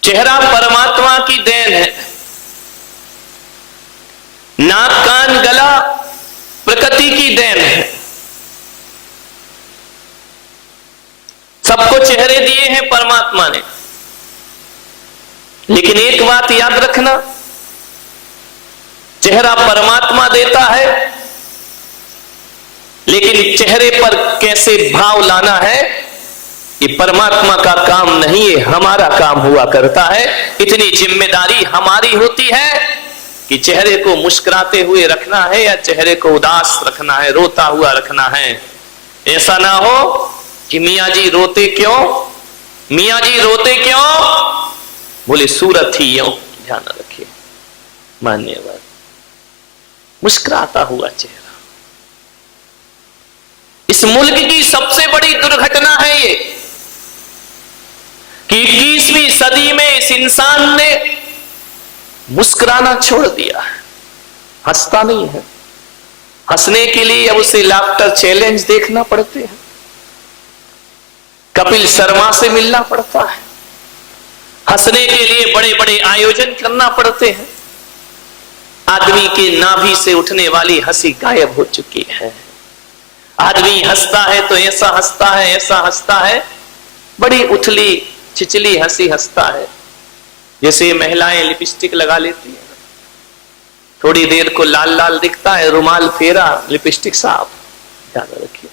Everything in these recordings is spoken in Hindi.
चेहरा परमात्मा की देन है। नाक कान गला प्रकृति की देन है। सबको चेहरे दिए हैं परमात्मा ने, लेकिन एक बात याद रखना, चेहरा परमात्मा देता है, लेकिन चेहरे पर कैसे भाव लाना है ये परमात्मा का काम नहीं है, हमारा काम हुआ करता है। इतनी जिम्मेदारी हमारी होती है कि चेहरे को मुस्कुराते हुए रखना है या चेहरे को उदास रखना है, रोता हुआ रखना है। ऐसा ना हो कि मियाँ जी रोते क्यों, मियाँ जी रोते क्यों, बोले सूरत ही यूं। ध्यान रखिए, मान्यवर, मुस्कुराता हुआ चेहरा। इस मुल्क की सबसे बड़ी दुर्घटना है ये कि 21वीं सदी में इस इंसान ने मुस्कुराना छोड़ दिया है, हंसता नहीं है। हंसने के लिए अब उसे लाफ्टर चैलेंज देखना पड़ते हैं, कपिल शर्मा से मिलना पड़ता है, हंसने के लिए बड़े बड़े आयोजन करना पड़ते हैं। आदमी के नाभि से उठने वाली हंसी गायब हो चुकी है। आदमी हंसता है तो ऐसा हंसता है, ऐसा हंसता है, बड़ी उथली छिचली हंसी हंसता है, जैसे महिलाएं लिपस्टिक लगा लेती हैं, थोड़ी देर को लाल लाल दिखता है, रुमाल फेरा, लिपस्टिक साफ। ध्यान रखिए,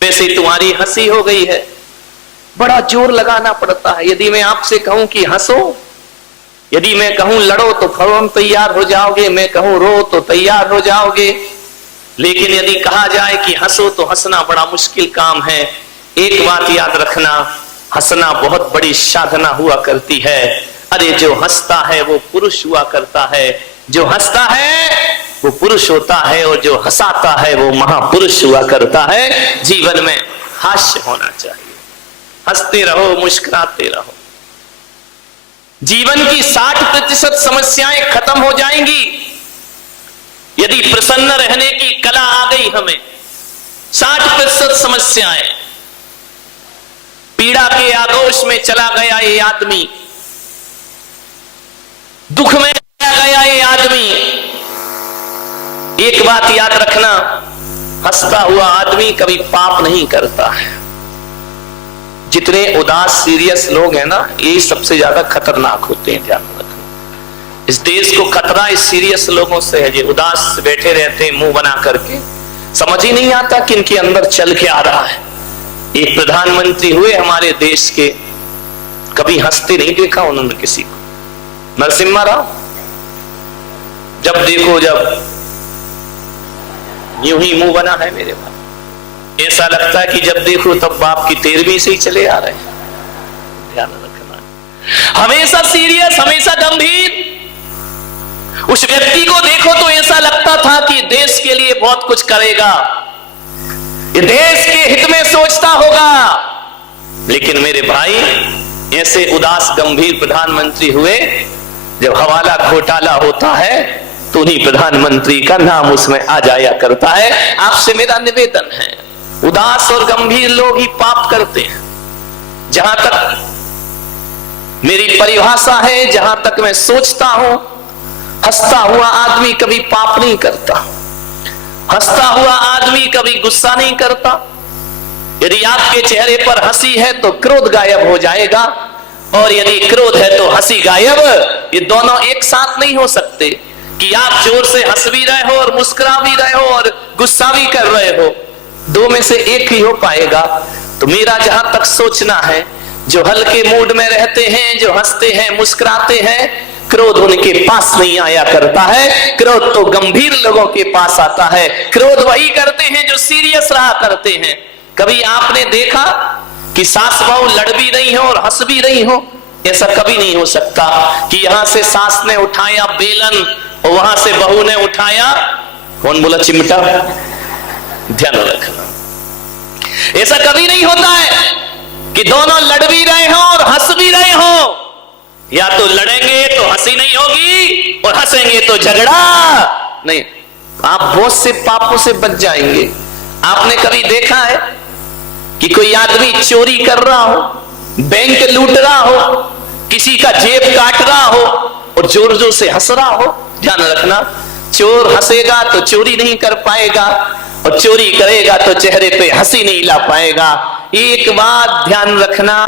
वैसे तुम्हारी हंसी हो गई है, बड़ा जोर लगाना पड़ता है। यदि मैं आपसे कहूं कि हंसो, यदि मैं कहूं लड़ो तो फौरन तैयार हो जाओगे, मैं कहूं रो तो तैयार हो जाओगे, लेकिन यदि कहा जाए कि हंसो तो हंसना बड़ा मुश्किल काम है। एक बात याद रखना, हंसना बहुत बड़ी साधना हुआ करती है। अरे जो हंसता है वो पुरुष हुआ करता है, जो हंसता है वो पुरुष होता है, और जो हंसाता है वो महापुरुष हुआ करता है। जीवन में हास्य होना चाहिए, हंसते रहो, मुस्कुराते रहो। जीवन की 60% समस्याएं खत्म हो जाएंगी यदि प्रसन्न रहने की कला आ गई हमें। 60% समस्याएं, पीड़ा के आगोश में चला गया ये आदमी, दुख में चला गया ये आदमी, एक बात याद रखना, हंसता हुआ आदमी कभी पाप नहीं करता है। जितने उदास सीरियस लोग हैं ना, ये सबसे ज्यादा खतरनाक होते हैं। ध्यान रखना, इस देश को खतरा इस सीरियस लोगों से है, जो उदास बैठे रहते हैं मुंह बना करके, समझ ही नहीं आता कि इनके अंदर चल के आ रहा है। एक प्रधानमंत्री हुए हमारे देश के, कभी हंसते नहीं देखा उन्होंने किसी को। नरसिम्हा राव, जब देखो जब यूं ही मुंह बना है मेरे भाई, ऐसा लगता है कि जब देखो तब बाप की 13वीं से ही चले आ रहे हैं। ध्यान रखना, हमेशा सीरियस, हमेशा गंभीर। उस व्यक्ति को देखो तो ऐसा लगता था कि देश के लिए बहुत कुछ करेगा, ये देश के हित में सोचता होगा, लेकिन मेरे भाई ऐसे उदास गंभीर प्रधानमंत्री हुए, जब हवाला घोटाला होता है तो उन्हीं प्रधानमंत्री का नाम उसमें आ जाया करता है। आपसे मेरा निवेदन है, उदास और गंभीर लोग ही पाप करते हैं। जहां तक मेरी परिभाषा है, जहां तक मैं सोचता हूं, हंसता हुआ आदमी कभी पाप नहीं करता, हंसता हुआ आदमी कभी गुस्सा नहीं करता। यदि आपके चेहरे पर हंसी है तो क्रोध गायब हो जाएगा, और यदि क्रोध है तो हंसी गायब। ये दोनों एक साथ नहीं हो सकते कि आप जोर से हंस भी रहे हो और मुस्कुरा भी रहे हो और गुस्सा भी कर रहे हो, दो में से एक ही हो पाएगा। तो मेरा जहां तक सोचना है, जो हल्के मूड में रहते हैं, जो हंसते हैं, मुस्कुराते हैं, क्रोध उनके पास नहीं आया करता है। क्रोध तो गंभीर लोगों के पास आता है। क्रोध वही करते हैं जो सीरियस रहा करते हैं। कभी आपने देखा कि सास बहू लड़ भी रही हो और हंस भी रही हो? ऐसा कभी नहीं हो सकता कि यहां से सास ने उठाया बेलन और वहां से बहू ने उठाया, कौन बोला, चिमटा। ध्यान रखना, ऐसा कभी नहीं होता है कि दोनों लड़ भी रहे हो और हंस भी रहे हो। या तो लड़ेंगे तो हंसी नहीं होगी, और हंसेंगे तो झगड़ा नहीं। आप बहुत से पापों से बच जाएंगे। आपने कभी देखा है कि कोई आदमी चोरी कर रहा हो, बैंक लूट रहा हो, किसी का जेब काट रहा हो और जोर जोर से हंस रहा हो, ध्यान रखना, चोर हंसेगा तो चोरी नहीं कर पाएगा और चोरी करेगा तो चेहरे पे हंसी नहीं ला पाएगा। एक बात ध्यान रखना,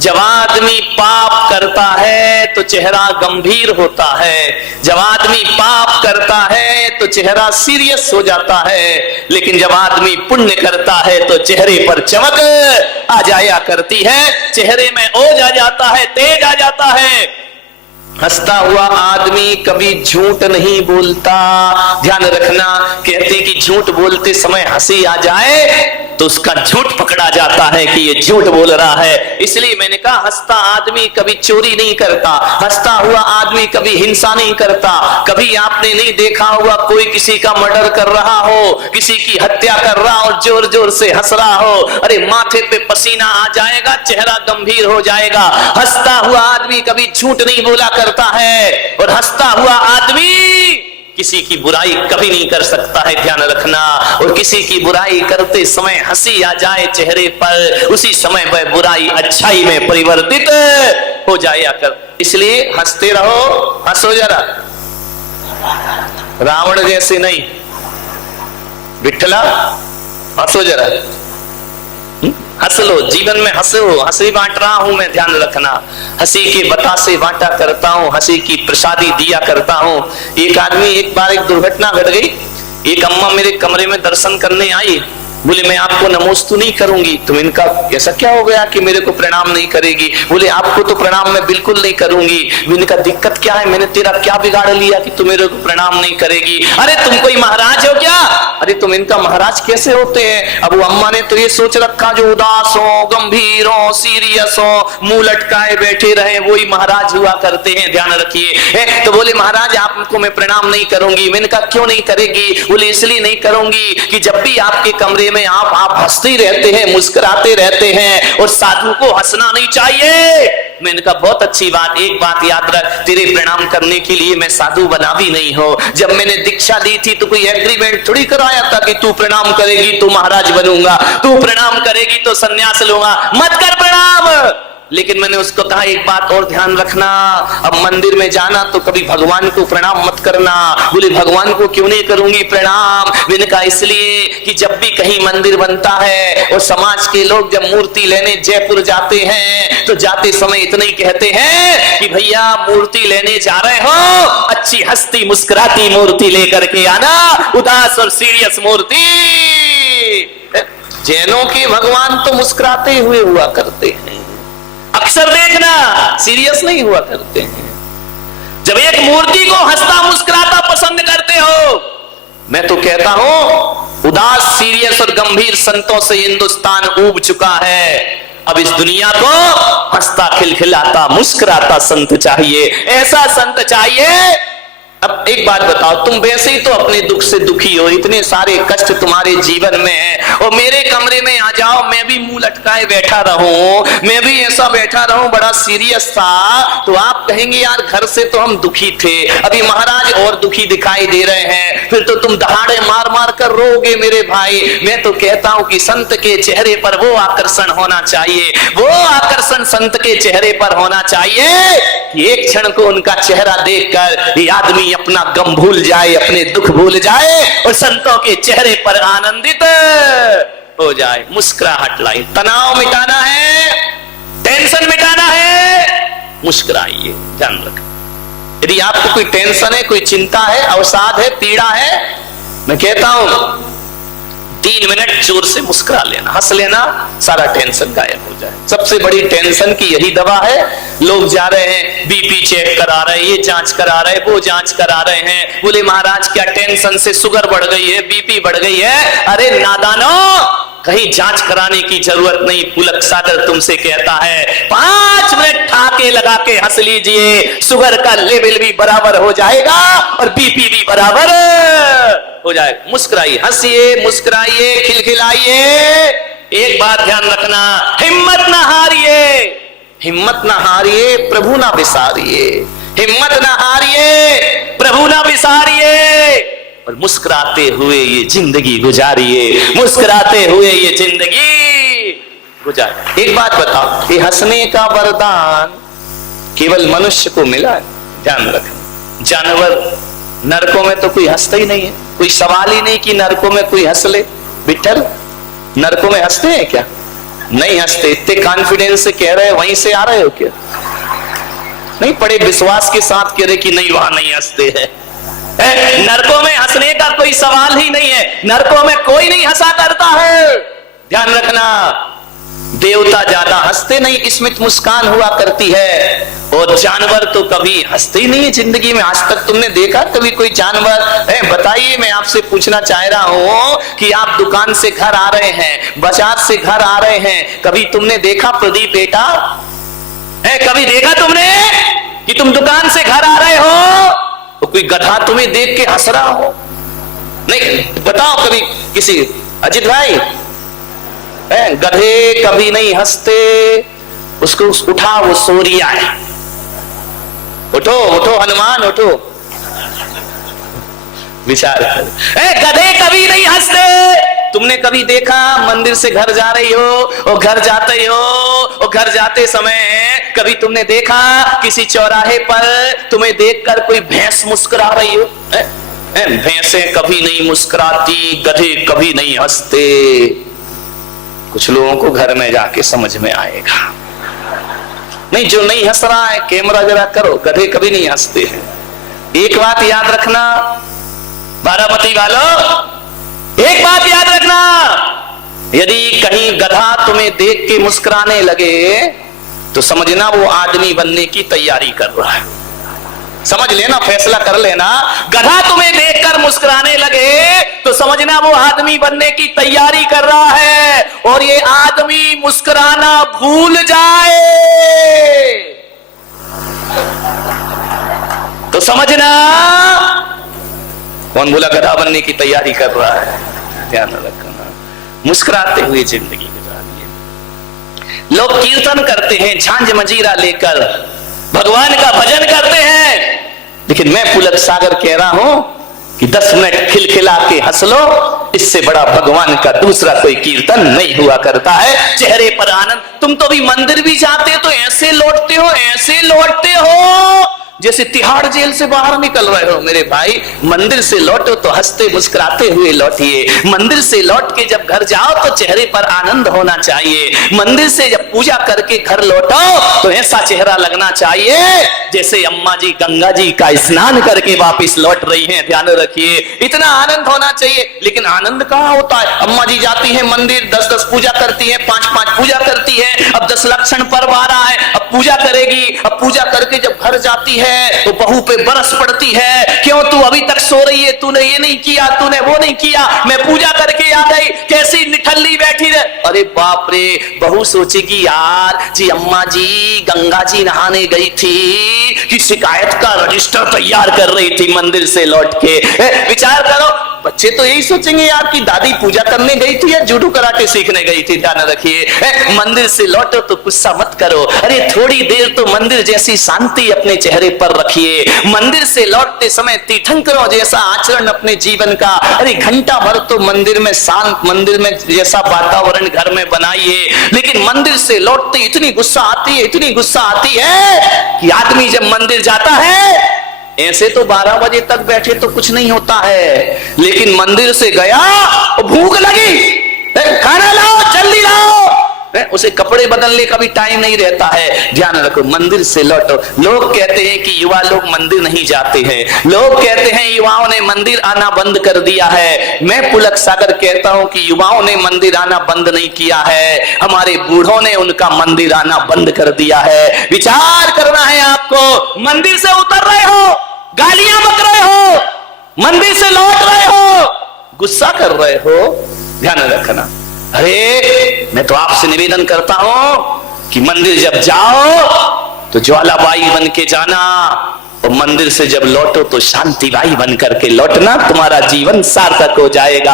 जब आदमी पाप करता है तो चेहरा गंभीर होता है, जब आदमी पाप करता है तो चेहरा सीरियस हो जाता है, लेकिन जब आदमी पुण्य करता है तो चेहरे पर चमक आ जाया करती है, चेहरे में ओज आ जाता है, तेज आ जाता है। हंसता हुआ आदमी कभी झूठ नहीं बोलता, ध्यान रखना। कहते कि झूठ बोलते समय हंसी आ जाए तो उसका झूठ पकड़ा जाता है कि ये झूठ बोल रहा है। इसलिए मैंने कहा हंसता आदमी कभी चोरी नहीं करता, हंसता हुआ आदमी कभी हिंसा नहीं करता। कभी आपने नहीं देखा होगा कोई किसी का मर्डर कर रहा हो, किसी की हत्या कर रहा हो, जोर जोर से हंस रहा हो, अरे माथे पे पसीना आ जाएगा, चेहरा गंभीर हो जाएगा। हंसता हुआ आदमी कभी झूठ नहीं बोला करता है और हंसता हुआ आदमी किसी की बुराई कभी नहीं कर सकता है, ध्यान रखना। और किसी की बुराई करते समय हंसी आ जाए चेहरे पर, उसी समय वह बुराई अच्छाई में परिवर्तित हो जाया कर। इसलिए हंसते रहो, हंसो जरा, रावण जैसे नहीं। विठला हंसो जरा, हंस लो, जीवन में हंसो, हंसी बांट रहा हूं मैं, ध्यान रखना। हंसी के बतासे बांटा करता हूं, हंसी की प्रसादी दिया करता हूं। एक आदमी, एक बार एक दुर्घटना घट गई, एक अम्मा मेरे कमरे में दर्शन करने आई, बोले मैं आपको नमोस्तु नहीं करूंगी। तुम इनका ऐसा क्या हो गया कि मेरे को प्रणाम नहीं करेगी? बोले आपको तो प्रणाम मैं बिल्कुल नहीं करूंगी। इनका दिक्कत क्या है, मैंने तेरा क्या बिगाड़ लिया कि तुम मेरे को प्रणाम नहीं करेगी? अरे तुम कोई महाराज हो क्या? अरे तुम इनका महाराज कैसे होते हैं? अब वो अम्मा ने तो ये सोच रखा जो उदास हो, गंभीर हो, सीरियस हो, मुंह लटकाए बैठे रहे, वही महाराज हुआ करते हैं, ध्यान रखिए। तो बोले महाराज आपको मैं प्रणाम नहीं करूंगी। मैंने कहा क्यों नहीं करेगी? बोले इसलिए नहीं करूंगी कि जब भी आपके कमरे में आप हंसते रहते हैं, मुस्कुराते रहते हैं, और साधु को हंसना नहीं चाहिए। मैंने कहा बहुत अच्छी बात, एक बात याद रख, तेरे प्रणाम करने के लिए मैं साधु बना भी नहीं हो। जब मैंने दीक्षा ली थी तो कोई एग्रीमेंट थोड़ी कराया था कि तू प्रणाम करेगी तो महाराज बनूंगा, तू प्रणाम करेगी तो सन्यास लूंगा, मत कर प्रणाम। लेकिन मैंने उसको कहा एक बात और ध्यान रखना, अब मंदिर में जाना तो कभी भगवान को प्रणाम मत करना। बोले भगवान को क्यों नहीं करूंगी प्रणाम? मैंने कहा इसलिए कि जब भी कहीं मंदिर बनता है और समाज के लोग जब मूर्ति लेने जयपुर जाते हैं तो जाते समय इतना ही कहते हैं कि भैया मूर्ति लेने जा रहे हो, अच्छी हंसती मुस्कुराती मूर्ति लेकर के आना, उदास और सीरियस मूर्ति। जैनों के भगवान तो मुस्कुराते हुए हुआ करते हैं, अक्सर देखना सीरियस नहीं हुआ करते हैं। जब एक मूर्ति को हंसता मुस्कुराता पसंद करते हो, मैं तो कहता हूं उदास, सीरियस और गंभीर संतों से हिंदुस्तान ऊब चुका है। अब इस दुनिया को हंसता, खिलखिलाता, मुस्कुराता संत चाहिए, ऐसा संत चाहिए। अब एक बात बताओ, तुम वैसे ही तो अपने दुख से दुखी हो, इतने सारे कष्ट तुम्हारे जीवन में है, और मेरे कमरे में आ जाओ, मैं भी मुंह लटकाए बैठा रहूं, मैं भी ऐसा बैठा रहूं बड़ा सीरियस था, तो आप कहेंगे यार घर से तो हम दुखी थे, अभी महाराज और दुखी दिखाई दे रहे हैं, फिर तो तुम दहाड़े मार मार कर रोगे मेरे भाई। मैं तो कहता हूं कि संत के चेहरे पर वो आकर्षण होना चाहिए, वो आकर्षण संत के चेहरे पर होना चाहिए कि एक क्षण को उनका चेहरा देखकर ये आदमी अपना गम भूल जाए, अपने दुख भूल जाए और संतों के चेहरे पर आनंदित हो जाए, मुस्कुराहट लाई। तनाव मिटाना है, टेंशन मिटाना है, मुस्कुराइए, ध्यान रखें। यदि आपको कोई टेंशन है, कोई चिंता है, अवसाद है, पीड़ा है, मैं कहता हूं 3 मिनट जोर से मुस्कुरा लेना, हंस लेना, सारा टेंशन गायब हो जाए। सबसे बड़ी टेंशन की यही दवा है। लोग जा रहे हैं बीपी चेक करा रहे हैं, ये जांच करा रहे हैं, वो जांच करा रहे हैं, बोले महाराज क्या टेंशन से शुगर बढ़ गई है, बीपी बढ़ गई है। अरे नादानो, कहीं जांच कराने की जरूरत नहीं। पुलक सागर तुमसे कहता है 5 मिनट ठाके लगा के हंस लीजिए, शुगर का लेवल भी बराबर हो जाएगा और बीपी भी बराबर हो जाएगा। मुस्कुराइए, हंसिए, मुस्कुराइए, खिलखिलाइए। एक बात ध्यान रखना, हिम्मत ना हारिए, हिम्मत ना हारिए, प्रभु ना बिसारिए, हिम्मत ना हारिए, प्रभु ना बिसारिए, और मुस्कुराते हुए ये जिंदगी गुजारिए, मुस्कुराते हुए ये जिंदगी गुजारिए। एक बात बताओ, ये हंसने का वरदान केवल मनुष्य को मिला है, ध्यान रखना। जानवर नरकों में तो कोई हंसता ही नहीं है, कोई सवाल ही नहीं कि नरकों में कोई हंस ले। विठल, नरकों में हंसते हैं क्या? नहीं हंसते। इतने कॉन्फिडेंस से कह रहे हैं, वहीं से आ रहे हो क्या? नहीं, बड़े विश्वास के साथ कह रहे कि नहीं वहां नहीं हंसते हैं। नरकों में हंसने का कोई सवाल ही नहीं है, नरकों में कोई नहीं हंसा करता है। ध्यान रखना, देवता ज्यादा हंसते नहीं, स्मित मुस्कान हुआ करती है, और जानवर तो कभी हंसते ही नहीं है जिंदगी में। आज तक तुमने देखा कभी कोई जानवर? बताइए, मैं आपसे पूछना चाह रहा हूं कि आप दुकान से घर आ रहे हैं, बाजार से घर आ रहे हैं, कभी तुमने देखा प्रदीप बेटा? कभी देखा तुमने कि तुम दुकान से घर आ रहे हो तो कोई गधा तुम्हें देख के हंस रहा हो? नहीं, बताओ कभी किसी। अजित भाई, गधे कभी नहीं हंसते, उसको उठा, वो सो रिया है। उठो उठो हनुमान उठो, विचार कर। गधे कभी नहीं हंसते। तुमने कभी देखा मंदिर से घर जा रही हो और घर जाते हो और घर जाते समय कभी तुमने देखा किसी चौराहे पर तुम्हें देखकर कोई भैंस मुस्कुरा रही हो? भैंसें कभी नहीं मुस्कुराती, गधे कभी नहीं हंसते। कुछ लोगों को घर में जाके समझ में आएगा। नहीं, जो नहीं हंस रहा है कैमरा जरा करो, गधे कभी नहीं हंसते हैं। एक बात याद रखना बारामती वालों, एक बात याद रखना, यदि कहीं गधा तुम्हें देख के मुस्कुराने लगे तो समझना वो आदमी बनने की तैयारी कर रहा है। समझ लेना, फैसला कर लेना। गधा तुम्हें देखकर मुस्कुराने लगे तो समझना वो आदमी बनने की तैयारी कर रहा है, और ये आदमी मुस्कुराना भूल जाए तो समझना कौन बोला गधा बनने की तैयारी कर रहा है। ध्यान रखना, मुस्कुराते हुए जिंदगी गुजारिए। लोग कीर्तन करते हैं झांझ मंजीरा लेकर, भगवान का भजन करते हैं, लेकिन मैं पुलक सागर कह रहा हूं कि 10 मिनट खिलखिला के हंस लो, इससे बड़ा भगवान का दूसरा कोई कीर्तन नहीं हुआ करता है। चेहरे पर आनंद। तुम तो भी मंदिर भी जाते तो ऐसे लौटते हो, ऐसे लौटते हो जैसे तिहाड़ जेल से बाहर निकल रहे हो। मेरे भाई, मंदिर से लौटो तो हंसते मुस्कुराते हुए लौटिए। मंदिर से लौट के जब घर जाओ तो चेहरे पर आनंद होना चाहिए। मंदिर से जब पूजा करके घर लौटो तो ऐसा चेहरा लगना चाहिए जैसे अम्मा जी गंगा जी का स्नान करके वापस लौट रही हैं। ध्यान रखिए, इतना आनंद होना चाहिए। लेकिन आनंद कहाँ होता है? अम्मा जी जाती है मंदिर, 10-10 पूजा करती है, 5-5 पूजा करती है। अब 10 लक्षण पर्व आ रहा है, अब पूजा करेगी। अब पूजा करके जब घर जाती है तो बहू पे बरस पड़ती है, क्यों तू अभी तक सो रही है, तूने ये नहीं किया, तूने वो नहीं किया, मैं पूजा करके आ गई, कैसी निठल्ली बैठी रहे। अरे बाप रे, बहू सोचेगी यार जी अम्मा जी गंगा जी नहाने गई थी कि शिकायत का रजिस्टर तैयार कर रही थी मंदिर से लौट के। विचार करो, बच्चे तो यही सोचेंगे यार कि दादी पूजा करने गई थी या जूडो कराटे सीखने गई थी। ध्यान रखिए, मंदिर से लौटो तो गुस्सा मत करो। अरे थोड़ी देर तो मंदिर जैसी शांति अपने चेहरे पर रखिए। मंदिर से लौटते समय तीर्थंकरों जैसा आचरण अपने जीवन का, अरे घंटा भर तो मंदिर में शांत, मंदिर में जैसा वातावरण घर में बनाइए। लेकिन मंदिर से लौटते इतनी गुस्सा आती है, इतनी गुस्सा आती है कि आदमी जब मंदिर जाता है, ऐसे तो 12 बजे तक बैठे तो कुछ नहीं होता है, लेकिन मंदिर से गया, भूख लगी, खाना लाओ, जल्दी लाओ, उसे कपड़े बदलने का भी टाइम नहीं रहता है। ध्यान रखो, मंदिर से लौटो। लोग कहते हैं कि युवा लोग मंदिर नहीं जाते हैं, लोग कहते हैं युवाओं ने मंदिर आना बंद कर दिया है। मैं पुलक सागर कहता हूं कि युवाओं ने मंदिर आना बंद नहीं किया है, हमारे बूढ़ों ने उनका मंदिर आना बंद कर दिया है। विचार करना है आपको। मंदिर से उतर रहे हो, गालियां बक रहे हो, मंदिर से लौट रहे हो, गुस्सा कर रहे हो, ध्यान रखना। अरे मैं तो आपसे निवेदन करता हूं कि मंदिर जब जाओ तो ज्वालाबाई बन के जाना, और मंदिर से जब लौटो तो शांतिबाई बन करके लौटना। तुम्हारा जीवन सार्थक हो जाएगा।